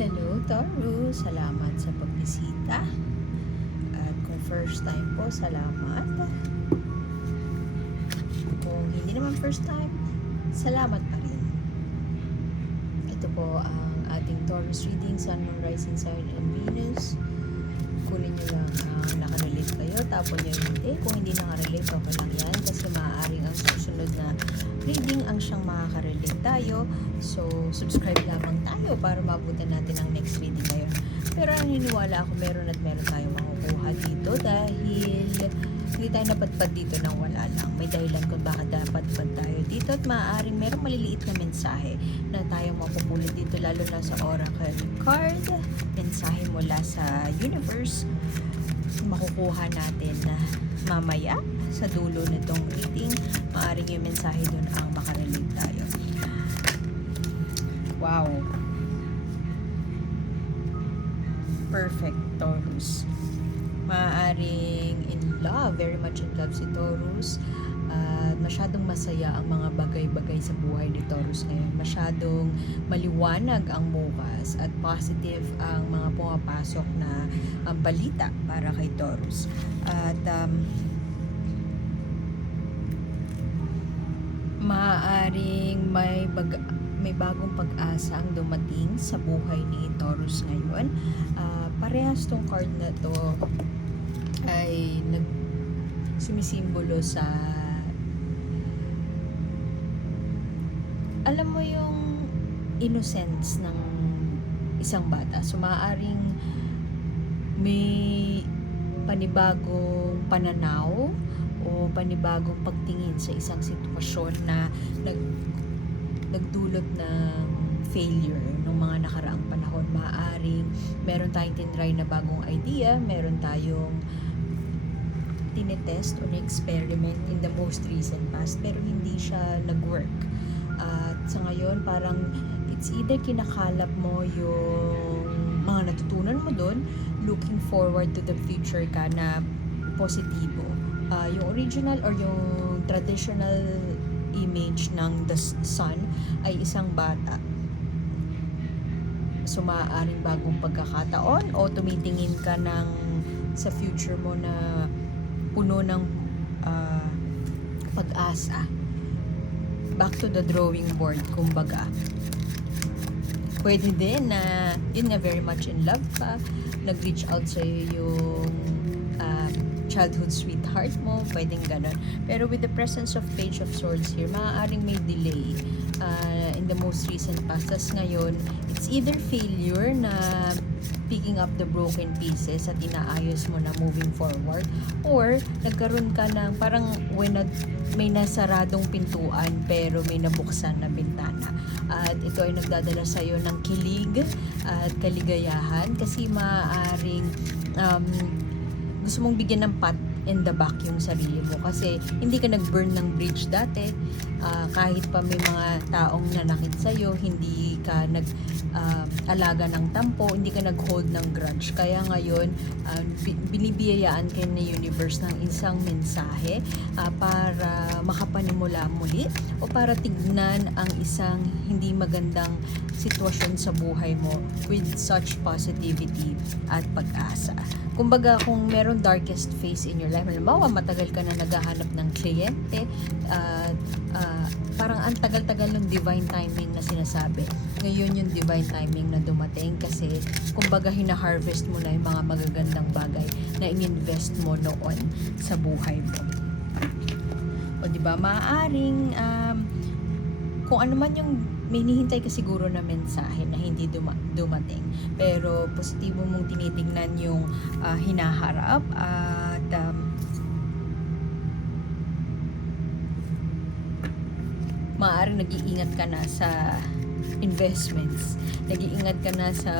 Hello, Taurus. Salamat sa pagbisita. At kung first time po, salamat. Kung hindi naman first time, salamat pa rin. Ito po ang ating Taurus reading, Sun, Moon, Rising Sign, and Venus. Kunin nyo lang ang nakarelate kayo, tapon nyo hindi. Kung hindi nakarelate, okay lang yan kasi maaaring ang susunod na reading ang siyang makakarelate tayo. So, subscribe lamang tayo para mabutan natin ang next reading ngayon. Pero naniniwala ako meron tayong makukuha dito dahil hindi tayo napadpad dito nang wala lang. May dahilan kung bakit napadpad tayo dito at maaaring merong maliliit na mensahe na tayong mapupulot dito lalo na sa Oracle card. Mensahe mula sa universe. Makukuha natin na mamaya sa dulo nitong reading. Maaaring yung mensahe dun ang makarelate tayo. Wow. Perfect, Taurus. Maaaring in love, very much in love si Taurus. Masyadong masaya ang mga bagay-bagay sa buhay ni Taurus ngayon. Masyadong maliwanag ang bukas at positive ang mga pumapasok na balita para kay Taurus. At maaaring may bagong pag-asa ang dumating sa buhay ni Taurus ngayon. Parehas tong card na to ay sumisimbolo sa alam mo yung innocence ng isang bata. So maaaring may panibagong pananaw o panibagong pagtingin sa isang sitwasyon na nagdulot ng failure ng mga nakaraang panahon. Maaaring meron tayong tinry na bagong idea, meron tayong tinetest o experiment in the most recent past pero hindi siya nag-work. At sa ngayon parang it's either kinakalap mo yung mga natutunan mo doon, looking forward to the future ka na positibo. Yung original or yung traditional image ng the sun ay isang bata. So maaaring bagong pagkakataon o tumitingin ka sa future mo na puno ng pag-asa. Back to the drawing board, kumbaga. Pwede din na yun nga, very much in love pa, nag-reach out sa'yo yung childhood sweetheart mo, pwedeng ganon. Pero with the presence of Page of Swords here, maaaring may delay in the most recent past. Tas ngayon, it's either failure na picking up the broken pieces at inaayos mo na moving forward, or nagkaroon ka ng parang may nasaradong pintuan pero may nabuksan na bintana. At ito ay nagdadala sa'yo ng kilig at kaligayahan kasi maaaring gusto mong bigyan ng pat in the back yung sarili mo kasi hindi ka nag-burn ng bridge dati. Kahit pa may mga taong nanakit sa'yo, hindi ka alaga ng tampo, hindi ka nag-hold ng grudge. Kaya ngayon, binibiyayaan kayo ng universe ng isang mensahe para makapanimula muli o para tignan ang isang hindi magandang sitwasyon sa buhay mo with such positivity at pag-asa. Kumbaga, kung meron darkest phase in your life, halimbawa, matagal ka na naghahanap ng kliyente, parang ang tagal-tagal ng divine timing na sinasabi. Ngayon yung divine timing na dumating kasi kumbaga hina-harvest mo na yung mga magagandang bagay na in-invest mo noon sa buhay mo. O diba, maaaring kung ano man yung may hinihintay ka siguro na mensahe na hindi dumating, pero positibo mong tinitingnan yung hinaharap at maaaring nag-iingat ka na sa investments, nag-iingat ka na sa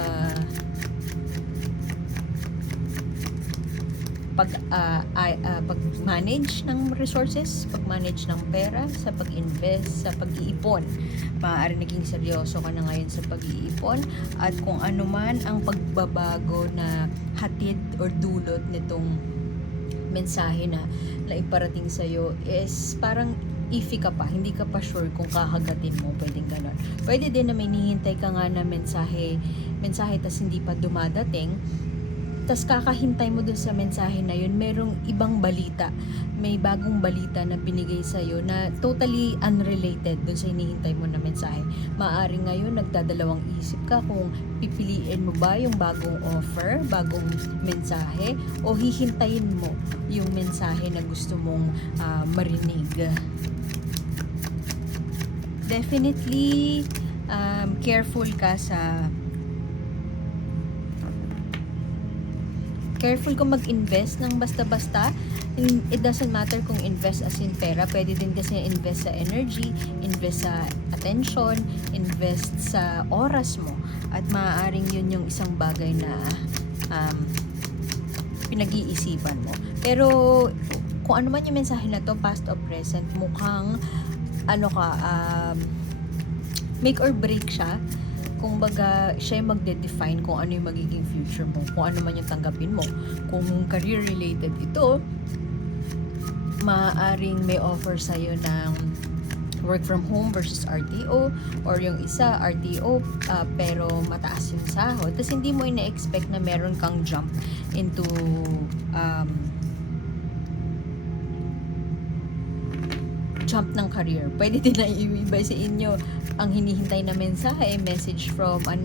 pag-manage ng resources, pag-manage ng pera, sa pag-invest, sa pag-iipon. Maaaring naging seryoso ka na ngayon sa pag-iipon at kung ano man ang pagbabago na hatid or dulot nitong mensahe na iparating sa'yo is parang iffy ka pa, hindi ka pa sure kung kakagatin mo, pwedeng ganon. Pwede din na may hinihintay ka nga na mensahe tas hindi pa dumadating, tas kakahintay mo dun sa mensahe na yun, merong ibang balita, may bagong balita na binigay sa'yo na totally unrelated dun sa hinihintay mo na mensahe. Maaring ngayon nagdadalawang isip ka kung pipiliin mo ba yung bagong offer, bagong mensahe, o hihintayin mo yung mensahe na gusto mong marinig. Definitely careful ka kung mag-invest ng basta-basta. It doesn't matter kung invest as in pera, pwede din kasi invest sa energy, invest sa attention, invest sa oras mo, at maaaring yun yung isang bagay na pinag-iisipan mo. Pero kung ano man yung mensahe na to, past o present, mukhang make or break siya. Kung baga, siya yung magde-define kung ano yung magiging future mo, kung ano man yung tanggapin mo. Kung career-related ito, maaaring may offer sa'yo ng work from home versus RTO, or yung isa, RTO, pero mataas yung sahod. Tapos hindi mo ina-expect na meron kang jump into jump ng career. Pwede din na i-iba sa inyo ang hinihintay na mensahe, message from a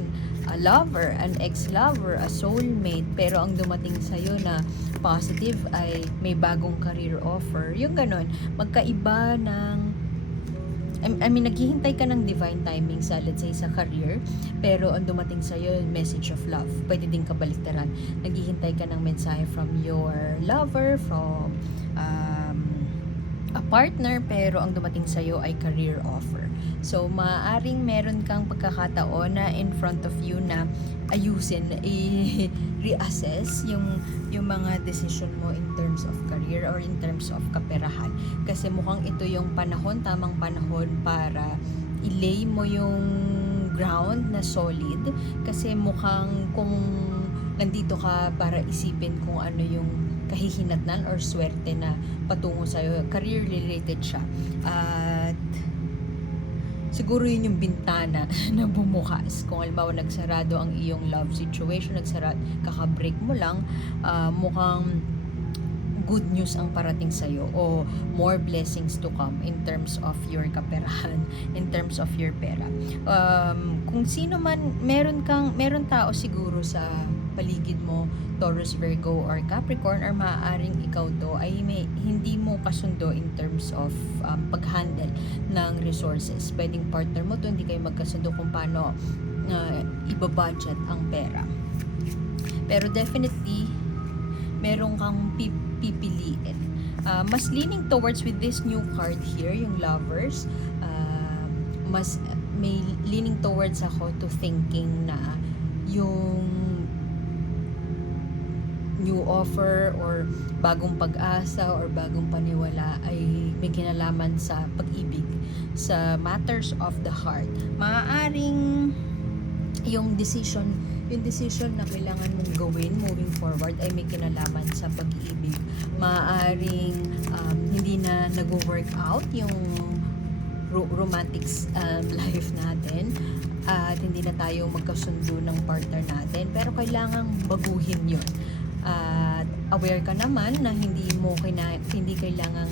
lover, an ex-lover, a soulmate, pero ang dumating sa'yo na positive ay may bagong career offer. Yung ganon, magkaiba ng naghihintay ka ng divine timing sa, let's say, sa career, pero ang dumating sa'yo, message of love. Pwede din kabaliktaran. Naghihintay ka ng mensahe from your lover, from a partner, pero ang dumating sa'yo ay career offer. So, maaaring meron kang pagkakataon na in front of you na ayusin, i-reassess yung mga decision mo in terms of career or in terms of kaperahan. Kasi mukhang ito yung tamang panahon para i-lay mo yung ground na solid. Kasi mukhang kung nandito ka para isipin kung ano yung kahihinatnan or swerte na patungo sa'yo, career related siya, at siguro yun yung bintana na bumukas. Kung halimbawa nagsarado ang iyong love situation, kakabreak mo lang, mukhang good news ang parating sa'yo, o more blessings to come in terms of your kaperahan, in terms of your pera. Kung sino man, meron tao siguro sa paligid mo, Taurus, Virgo, or Capricorn, or maaaring ikaw to ay hindi mo kasundo in terms of pag-handle ng resources. Pwedeng partner mo to, hindi kayo magkasundo kung paano ibabudget ang pera. Pero definitely, meron kang pipiliin. Mas leaning towards with this new card here, yung lovers, mas may leaning towards ako to thinking na yung new offer or bagong pag-asa or bagong paniwala ay may kinalaman sa pag-ibig, sa matters of the heart. Maaaring yung decision na kailangan mong gawin moving forward ay may kinalaman sa pag-ibig. Maaaring hindi na nag-work out yung romantic life natin, at hindi na tayo magkasundo ng partner natin, pero kailangang baguhin yun. At aware ka naman na hindi kailangang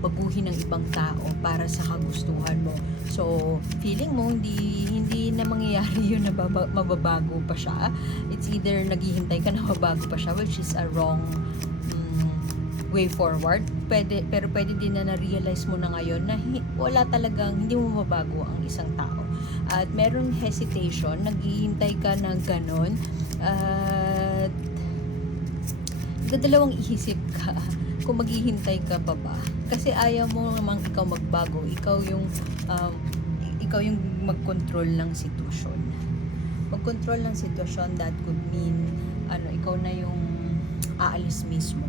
baguhin ng ibang tao para sa kagustuhan mo. So, feeling mo hindi na mangyayari yun na mababago pa siya. It's either naghihintay ka na mabago pa siya, which is a wrong way forward. Pero pwede din na na-realize mo na ngayon na hindi mo mabago ang isang tao. At meron hesitation, naghihintay ka ng ganon, at dadalawang isip ka kung maghihintay ka pa ba. Kasi ayaw mo namang ikaw magbago. Ikaw yung mag-control ng sitwasyon. Mag-control ng sitwasyon, that could mean ikaw na yung aalis mismo.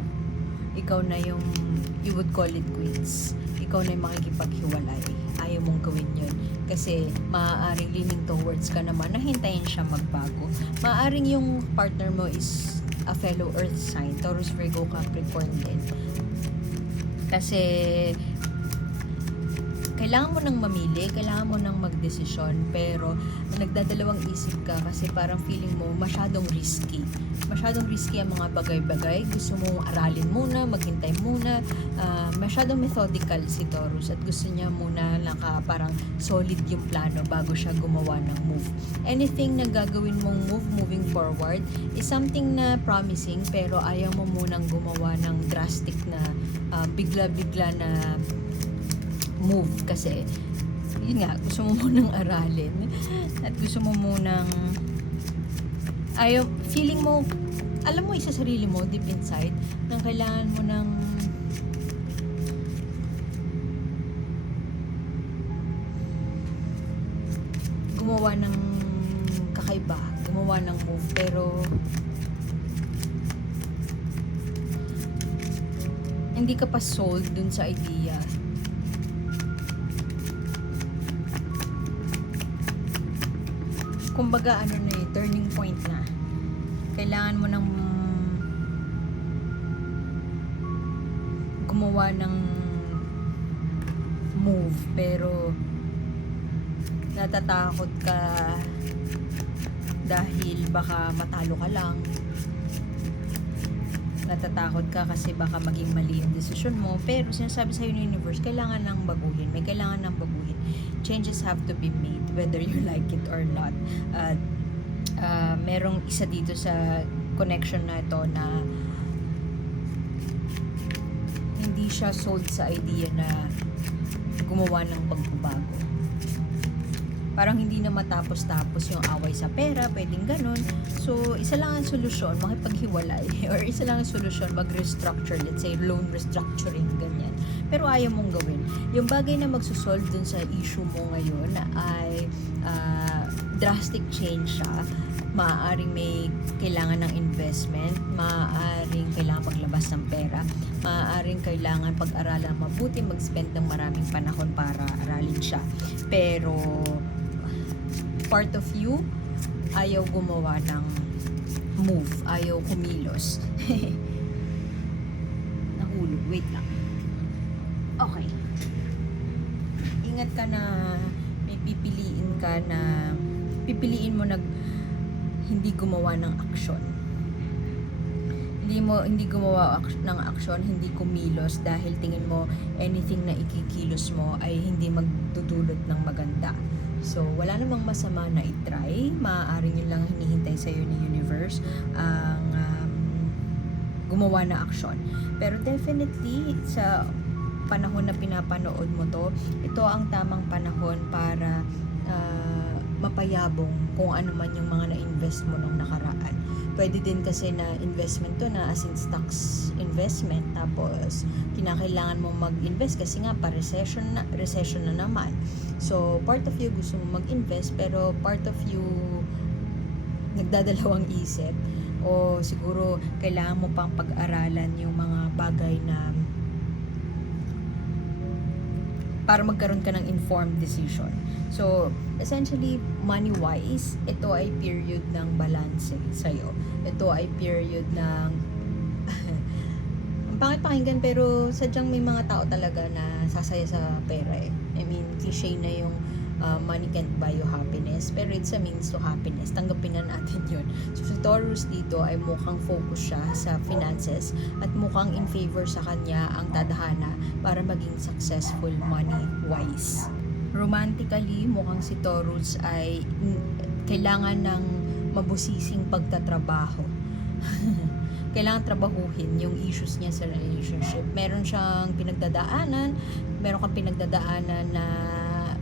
Ikaw na yung you would call it quits. Ikaw na yung makikipaghiwalay. Ayaw mong gawin yun. Kasi maaaring leaning towards ka naman na hintayin siya magbago. Maaaring yung partner mo is a fellow earth sign, Taurus, Virgo, Capricorn din. Kasi kailangan mo nang mamili, kailangan mo nang magdesisyon, pero nagdadalawang isip ka kasi parang feeling mo masyadong risky. Masyadong risky ang mga bagay-bagay. Gusto mong aralin muna, maghintay muna. Masyadong methodical si Taurus at gusto niya muna parang solid yung plano bago siya gumawa ng move. Anything na gagawin mong move moving forward is something na promising, pero ayaw mo munang gumawa ng drastic na bigla-bigla na move kasi yun nga, gusto mo munang aralin at gusto mo munang feeling mo, alam mo isa sarili mo deep inside nang kailangan mo ng gumawa ng kakaiba, gumawa ng move, pero hindi ka pa sold dun sa idea. Kumbaga turning point na. Kailangan mo nang gumawa ng move, pero natatakot ka dahil baka matalo ka lang. Natatakot ka kasi baka maging mali yung desisyon mo, pero sinasabi sa'yo ng universe, kailangan nang baguhin. May kailangan nang baguhin. Changes have to be made whether you like it or not. Merong isa dito sa connection na ito na hindi siya sold sa idea na gumawa ng pagbabago. Parang hindi na matapos-tapos yung away sa pera, pwedeng ganun. So, isa lang ang solusyon, makipaghiwalay. Or isa lang ang solusyon, mag-restructure, let's say, loan restructuring, ganyan. Pero ayaw mong gawin. Yung bagay na magsusolve dun sa issue mo ngayon ay drastic change siya. Maaaring may kailangan ng investment, maaaring kailangan paglabas ng pera, maaaring kailangan pag-aralan mabuti, mag-spend ng maraming panahon para aralin siya. Pero part of you ayaw gumawa ng move, ayaw kumilos. Nahulog, wait lang. Okay. Ingat ka na may pipiliin mo hindi gumawa ng aksyon. Hindi gumawa ng aksyon, hindi kumilos dahil tingin mo anything na ikikilos mo ay hindi magdudulot ng maganda. So, wala namang masama na i-try. Maaaring yun lang hinihintay sa'yo ni universe ang gumawa na aksyon. Pero definitely, sa panahon na pinapanood mo to, ito ang tamang panahon para mapayabong kung ano man yung mga na-invest mo nung nakaraan. Pwede din kasi na investment to na as in stocks investment, tapos kinakailangan mo mag-invest kasi nga recession na naman. So part of you gusto mo mag-invest, pero part of you nagdadalawang isip, o siguro kailangan mo pang pag-aralan yung mga bagay na para magkaroon ka ng informed decision. So, essentially, money-wise, ito ay period ng balance sa'yo. Ito ay period ng ang pangit pakinggan, pero sadyang may mga tao talaga na sasaya sa pera eh. I mean, cliche na yung money can't buy you happiness, pero it's a means to happiness. Tanggapin na natin yun. So, si Taurus dito ay mukhang focus siya sa finances at mukhang in favor sa kanya ang tadhana para maging successful money-wise. Romantically, mukhang si Taurus ay kailangan ng mabusising pagtatrabaho. Kailangan trabahuhin yung issues niya sa relationship. Meron siyang pinagdadaanan, meron kang pinagdadaanan na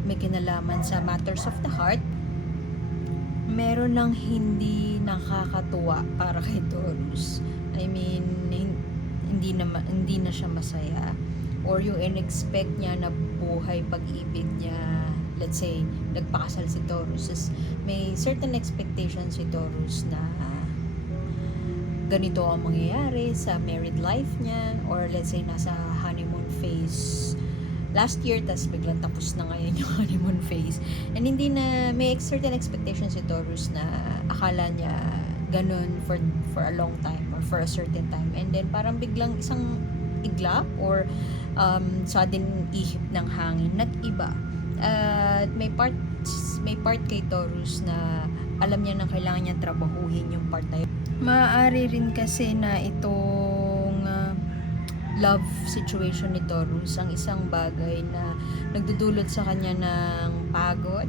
may kinalaman sa matters of the heart. Meron ng hindi nakakatuwa para kay Taurus. I mean, hindi na siya masaya. Or yung in-expect niya na buhay pag-ibig niya, let's say, nagpakasal si Taurus, may certain expectation si Taurus na ganito ang mangyayari sa married life niya, or let's say nasa honeymoon phase last year, tas biglang tapos na ngayon yung honeymoon phase, and hindi na may certain expectation si Taurus na akala niya ganun for a long time or for a certain time, and then parang biglang isang iglap or sudden ihip ng hangin, nag-iba. At may part kay Taurus na alam niya na kailangan niya trabahuhin yung part na yun. Maaari rin kasi na itong love situation ni Taurus ang isang bagay na nagdudulot sa kanya ng pagod,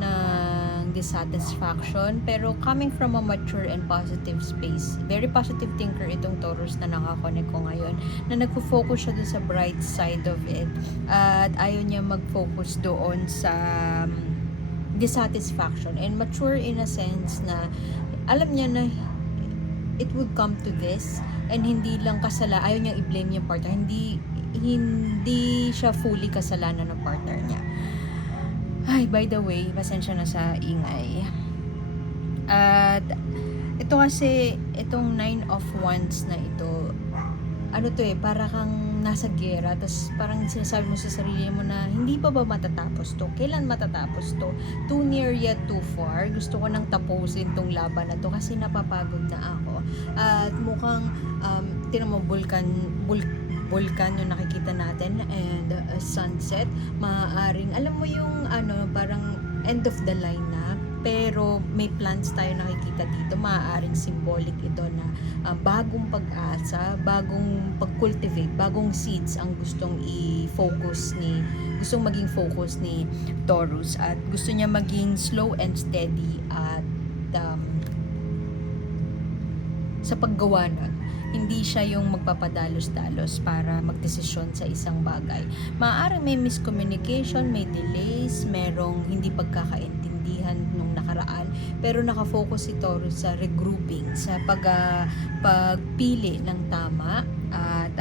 ng dissatisfaction, pero coming from a mature and positive space. Very positive thinker itong Taurus na nakakonek ko ngayon, na nagfo-focus siya dun sa bright side of it at ayaw niya mag-focus doon sa dissatisfaction, and mature in a sense na alam niya na it would come to this, and hindi lang ayaw niyang i-blame yung partner, hindi siya fully kasalanan ng partner niya. Ay, by the way, pasensya na sa ingay. At ito kasi, itong 9 of Wands na ito, para kang nasa gera, tapos parang sinasabi mo sa sarili mo na hindi pa ba matatapos to? Kailan matatapos to? Too near yet too far. Gusto ko nang tapusin tong laban na to kasi napapagod na ako. At mukhang tinan mo, vulkan yung nakikita natin, and sunset. Maaaring alam mo yung parang end of the line na, pero may plants tayo nakikita dito. Maaaring symbolic ito na bagong pag-asa, bagong pag-cultivate, bagong seeds ang gustong maging focus ni Taurus, at gusto niya maging slow and steady at sa paggawa nun. Hindi siya yung magpapadalos-dalos para magdesisyon sa isang bagay. Maaaring may miscommunication, may delays, merong hindi pagkakaintindihan nung nakaraan, pero nakafocus si Taurus sa regrouping, sa pagpili ng tama, at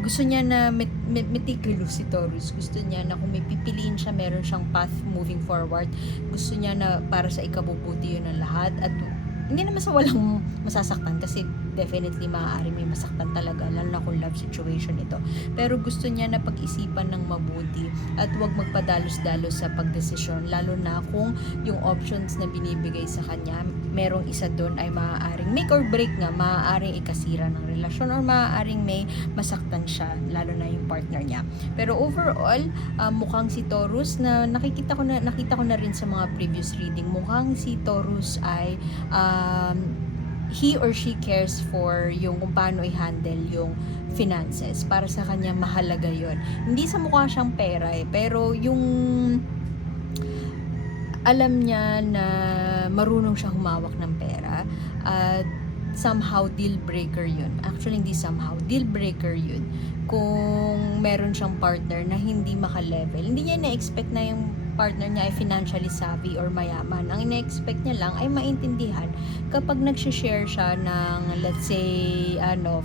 gusto niya na meticulous si Taurus. Gusto niya na kung may pipiliin siya, meron siyang path moving forward. Gusto niya na para sa ikabubuti yun ng lahat, at hindi naman sa walang masasaktan, kasi definitely maaari may masaktan talaga, lalo na kung love situation ito. Pero gusto niya na pag-isipan ng mabuti at huwag magpadalos-dalos sa pagdesisyon, lalo na kung yung options na binibigay sa kanya, merong isa doon ay maaaring make or break nga, maaaring ikasira ng relasyon, or maaaring may masaktan siya, lalo na yung partner niya. Pero overall, mukhang si Taurus, na nakita ko na rin sa mga previous reading, mukhang si Taurus ay he or she cares for yung kung paano i-handle yung finances. Para sa kanya mahalaga yon. Hindi sa mukha siyang pera pero yung alam niya na marunong siya humawak ng pera, at somehow deal breaker yun. Actually, hindi somehow, deal breaker yun kung meron siyang partner na hindi maka-level. Hindi niya na-expect na yung partner niya ay financially savvy or mayaman. Ang ina-expect niya lang ay maintindihan kapag nag-share siya ng, let's say,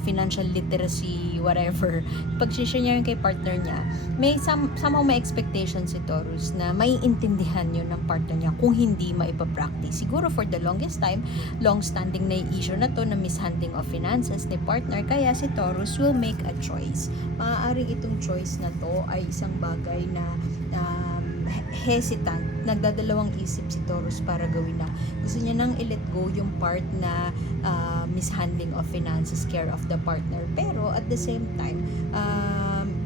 financial literacy, whatever. Pag share niya yung kay partner niya, may somehow may expectation si Taurus na maiintindihan yun ng partner niya kung hindi maipapractice. Siguro for the longest time, long-standing na yung issue na to na mishandling of finances ni partner, kaya si Taurus will make a choice. Maaaring itong choice na to ay isang bagay na hesitant, nagdadalawang isip si Taurus para gawin na. Gusto niya nang i-let go yung part na mishandling of finances, care of the partner. Pero at the same time,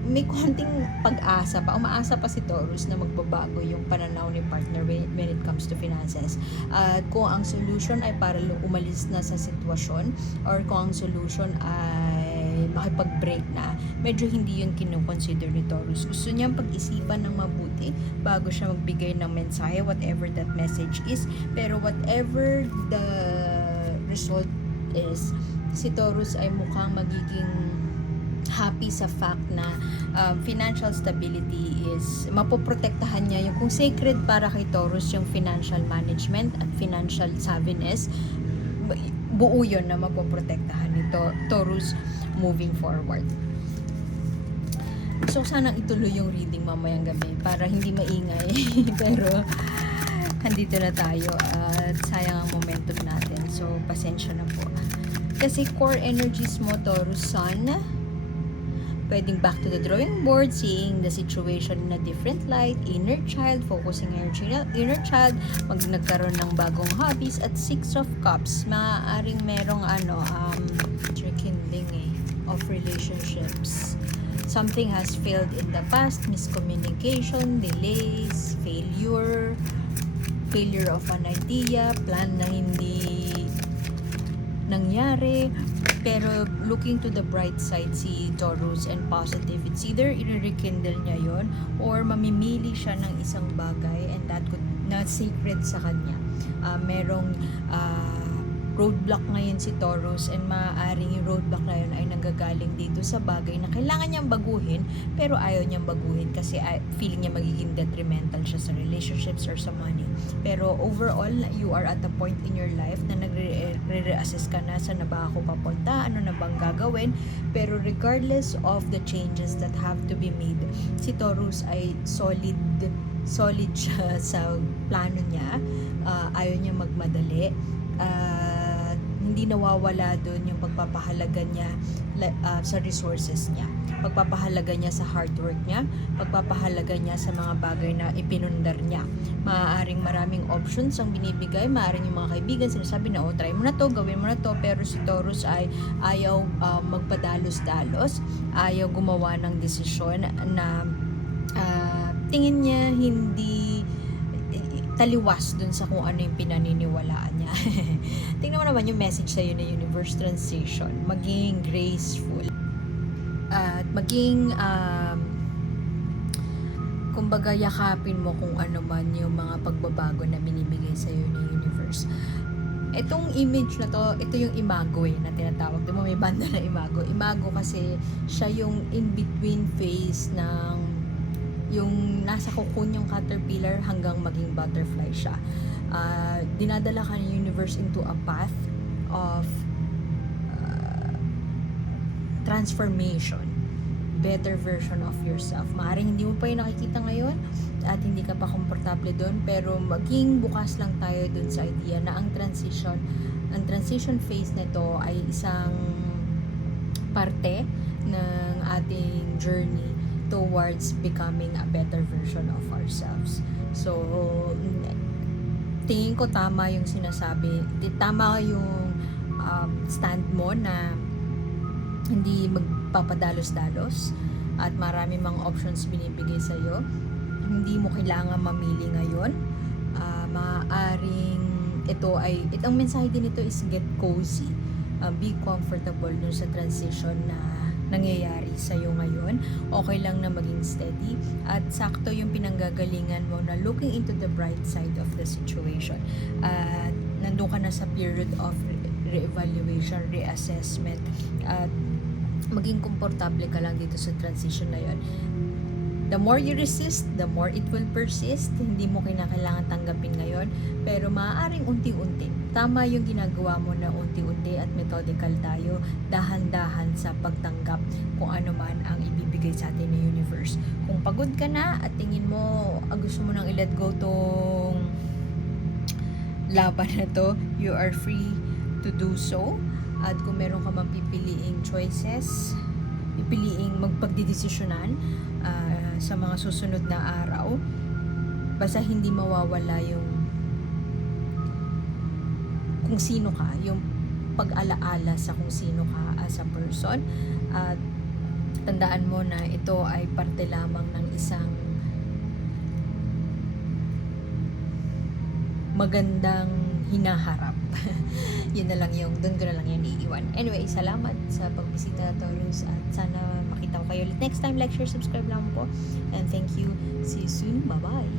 may konting pag-asa pa, umaasa pa si Taurus na magbabago yung pananaw ni partner when it comes to finances. At kung ang solution ay para umalis na sa sitwasyon, or kung ang solution ay makipag-break na, medyo hindi yun kinukonsider ni Taurus. Gusto niyang pag-isipan ng mabuti bago siya magbigay ng mensahe, whatever that message is. Pero whatever the result is, si Taurus ay mukhang magiging happy sa fact na financial stability is mapoprotektahan niya. Yung kung sacred para kay Taurus yung financial management at financial savviness, buo yun na mapoprotektahan ni Taurus moving forward. So sanang ituloy yung reading mamayang gabi para hindi maingay. Pero andito na tayo at sayang ang momentum natin. So pasensya na po. Kasi core energies mo, Taurus Sun, pwedeng back to the drawing board, seeing the situation in a different light, inner child, focusing on your inner child, nagkaroon ng bagong hobbies, at 6 of Cups. Maaaring merong rekindling of relationships. Something has failed in the past, miscommunication, delays, failure of an idea, plan na hindi nangyari. Pero looking to the bright side si Taurus and positive, it's either i-rekindle niya yon or mamimili siya ng isang bagay and that could na sacred sa kanya. Merong roadblock ngayon si Taurus and maaaring yung roadblock na yun ay nanggagaling dito sa bagay na kailangan niyang baguhin pero ayaw niyang baguhin kasi feeling niya magiging detrimental siya sa relationships or sa money. Pero overall, you are at a point in your life na nagre-reassess ka na saan na ba ako papunta, ano na bang gagawin. Pero regardless of the changes that have to be made, si Taurus ay solid siya sa plano niya. Ayaw niya magmadali. Hindi nawawala doon yung pagpapahalaga niya sa resources niya, pagpapahalaga niya sa hard work niya, pagpapahalaga niya sa mga bagay na ipinundar niya. Maaaring maraming options ang binibigay, maaaring yung mga kaibigan sinasabi na try mo na to, gawin mo na to, pero si Taurus ay ayaw magpadalos-dalos, ayaw gumawa ng desisyon na tingin niya hindi taliwas dun sa kung ano yung pinaniniwalaan niya. Tingnan mo naman yung message sa'yo na universe transition. Maging graceful. At maging kumbaga yakapin mo kung ano man yung mga pagbabago na binibigay sa'yo ng universe. Itong image na to, ito yung imago na tinatawag. Diba may banda na imago. Imago kasi siya yung in-between phase ng yung nasa cocoon yung caterpillar hanggang maging butterfly siya. Dinadala ka ng universe into a path of transformation, better version of yourself. Maaaring hindi mo pa yung nakikita ngayon at hindi ka pa komportable doon, pero maging bukas lang tayo doon sa idea na ang transition phase na to ay isang parte ng ating journey towards becoming a better version of ourselves. So, tingin ko tama yung sinasabi, tama yung stand mo na hindi magpapadalos-dalos at marami mga options binibigay sa'yo. Hindi mo kailangan mamili ngayon. Maaaring itong mensahe din ito is get cozy. Be comfortable dun sa transition na nangyayari sa'yo ngayon. Okay lang na maging steady at sakto yung pinanggagalingan mo na looking into the bright side of the situation. At nandun ka na sa period of re-evaluation, reassessment at maging komportable ka lang dito sa transition na yun. The more you resist, the more it will persist. Hindi mo kinakailangan tanggapin ngayon, pero maaaring unti-unti. Tama yung ginagawa mo na unti-unti at methodical tayo, dahan-dahan sa pagtanggap kung ano man ang ibibigay sa atin ng universe. Kung pagod ka na at tingin mo gusto mo nang i-let go tong laban na to, you are free to do so. At kung meron ka mang pipiliing choices, pipiliing magpagdidesisyonan sa mga susunod na araw, basta hindi mawawala yung kung sino ka, yung pag-alaala sa kung sino ka as a person. At tandaan mo na ito ay parte lamang ng isang magandang hinaharap. Yun na lang yung, doon ko na lang yan iiwan. Anyway, salamat sa pagbisita, Taurus, at sana makita ko kayo ulit next time. Like, share, subscribe lang po. And thank you. See you soon. Bye-bye.